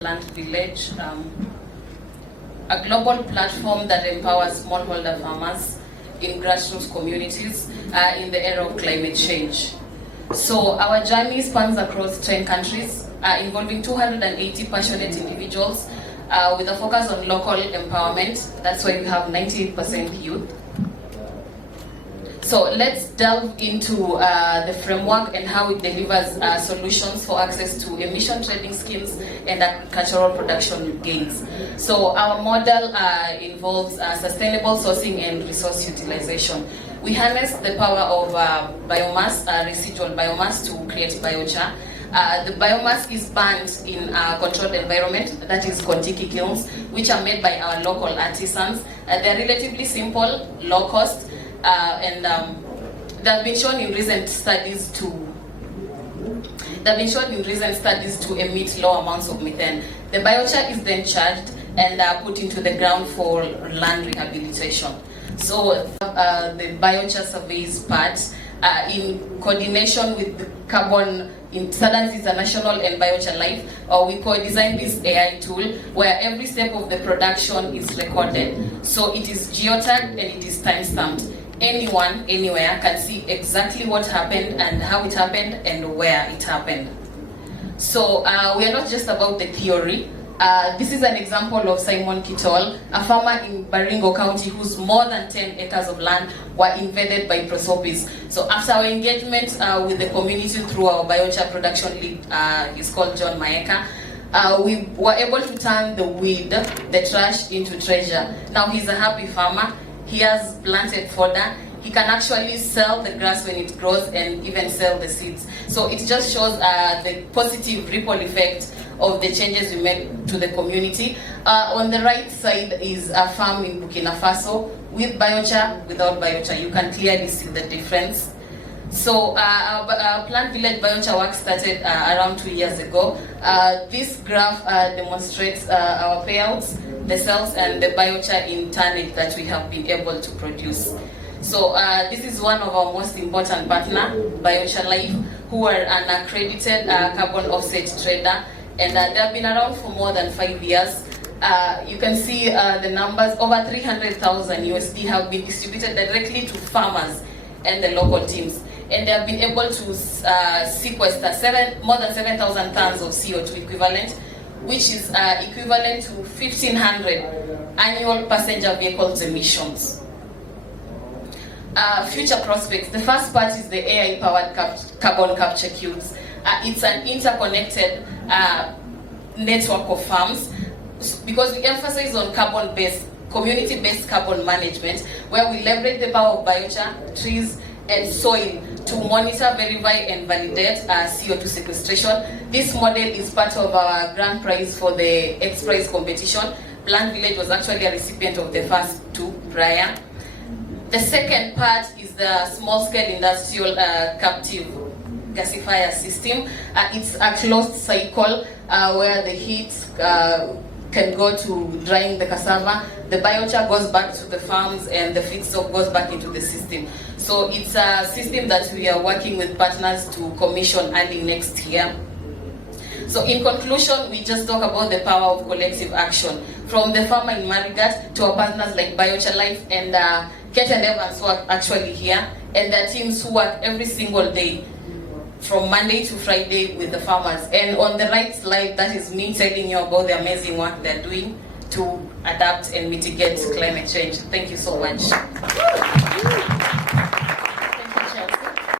PlantVillage, a global platform that empowers smallholder farmers in grassroots communities in the era of climate change. So our journey spans across 10 countries, involving 280 passionate individuals with a focus on local empowerment. That's why we have 98% youth. So let's delve into the framework and how it delivers solutions for access to emission trading schemes and agricultural production gains. So our model involves sustainable sourcing and resource utilization. We harness the power of biomass, residual biomass, to create biochar. The biomass is burnt in a controlled environment, that is Kontiki kilns, which are made by our local artisans. They're relatively simple, low cost, and they've been shown in recent studies to emit low amounts of methane. The biochar is then charged and put into the ground for land rehabilitation. So the biochar surveys part in coordination with the carbon in Southern International and Biochar Life, we co-designed this AI tool where every step of the production is recorded. So it is geotagged and it is time-stamped. Anyone, anywhere can see exactly what happened and how it happened and where it happened. So we are not just about the theory. This is an example of Simon Kitol, a farmer in Baringo County whose more than 10 acres of land were invaded by prosopis. So after our engagement with the community through our biochar production lead, he's called John Maeka, we were able to turn the weed, the trash, into treasure. Now he's a happy farmer. He has planted fodder. He can actually sell the grass when it grows and even sell the seeds. So it just shows the positive ripple effect of the changes we made to the community. On the right side is a farm in Burkina Faso with biochar, without biochar. You can clearly see the difference. So our PlantVillage biochar work started around 2 years ago. This graph demonstrates our payouts, the sales, and the biochar in tonnage that we have been able to produce. So this is one of our most important partner, Biochar Life, who are an accredited carbon offset trader, and they have been around for more than 5 years. You can see the numbers. Over 300,000 USD have been distributed directly to farmers and the local teams, and they have been able to sequester more than 7,000 tons of CO2 equivalent, which is equivalent to 1,500 annual passenger vehicles emissions. Future prospects. The first part is the AI-powered carbon capture cubes. It's an interconnected network of farms, because we emphasize on carbon-based, community-based carbon management, where we leverage the power of biochar, trees, and soil to monitor, verify, and validate CO2 sequestration. This model is part of our grand prize for the X Prize competition. PlantVillage was actually a recipient of the first two prior. The second part is the small-scale industrial captive gasifier system. It's a closed cycle where the heat can go to drying the cassava. The biochar goes back to the farms and the feedstock goes back into the system. So it's a system that we are working with partners to commission early next year. So in conclusion, we just talk about the power of collective action, from the farmer in Marigat to our partners like Biochar Life and Kate and Evans, who are actually here, and their teams who work every single day from Monday to Friday with the farmers. And on the right slide, that is me telling you about the amazing work they're doing to adapt and mitigate climate change. Thank you so much.